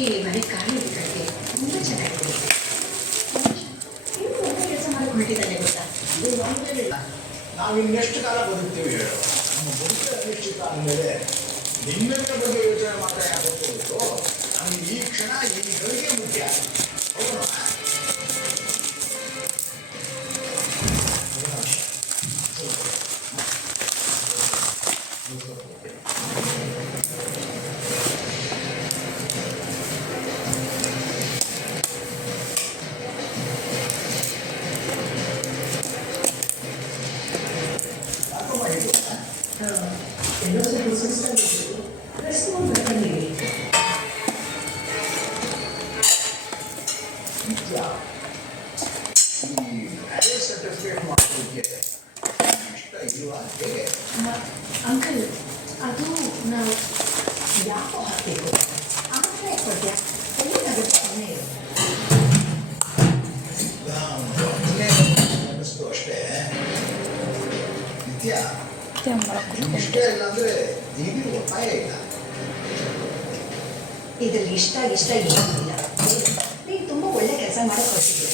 ಈ ಮನೆ ಕಾಣಿಕೆ ತುಂಬ ಚೆನ್ನಾಗಿದೆ. ಇನ್ನು ಒಳ್ಳೆ ಕೆಲಸ ಮಾಡಿಕೊಂಡಿದ್ದಾನೆ ಗೊತ್ತಾ. ನಾವು ಇನ್ನೆಷ್ಟು ಕಾಲ ಬದುಕ್ತೀವಿ ಹೇಳು? ನಮ್ಮ ಬದುಕು ಅನಿಶ್ಚಿತ ಅಂದಮೇಲೆ ನಿಮ್ಮೆಲ್ಲ ಬಗ್ಗೆ ಯೋಚನೆ ಮಾತ್ರ ಯಾಕೆ ಹೋಗ್ತು? ನಮಗೆ ಈ ಕ್ಷಣ ಈ ಗಳಿಗೆ ಮುಖ್ಯ. ಹೌದಾ? ಎಲ್ಲೋ ಸ್ವಲ್ಪ ಸುಸ್ತಾಗಿತ್ತು. ರೆಸ್ಟ್ ಮಾಡ್ಬೇಕಂದಿವಿ. ಈ ಮ್ಯಾರೇಜ್ ಸರ್ಟಿಫಿಕೇಟ್ ಮಾಡೋದಕ್ಕೆ ಇಷ್ಟ ಇಲ್ವಾ ಹೇಗೆ? ಅಂಕಲ್, ಅದು ನಾವು ಯಾಕೋ ಹಾಕಬೇಕು. ಆದರೆ ಪದ್ಯ ಒಳ್ಳೆದಾಗುತ್ತೆ ತಾನೇ. ಅನ್ನಿಸ್ತು ಅಷ್ಟೇ. ನಿತ್ಯ ಇಷ್ಟ ಇಲ್ಲ ಅಂದ್ರೆ ಈಗಿನ ಒತ್ತಾಯ ಇಲ್ಲ. ಇದರಲ್ಲಿ ಇಷ್ಟ ಏನೂ ಇಲ್ಲ. ನೀನು ತುಂಬ ಒಳ್ಳೆ ಕೆಲಸ ಮಾಡಕ್ಕೆ ಹೊರಟಿದ್ದೀಯ.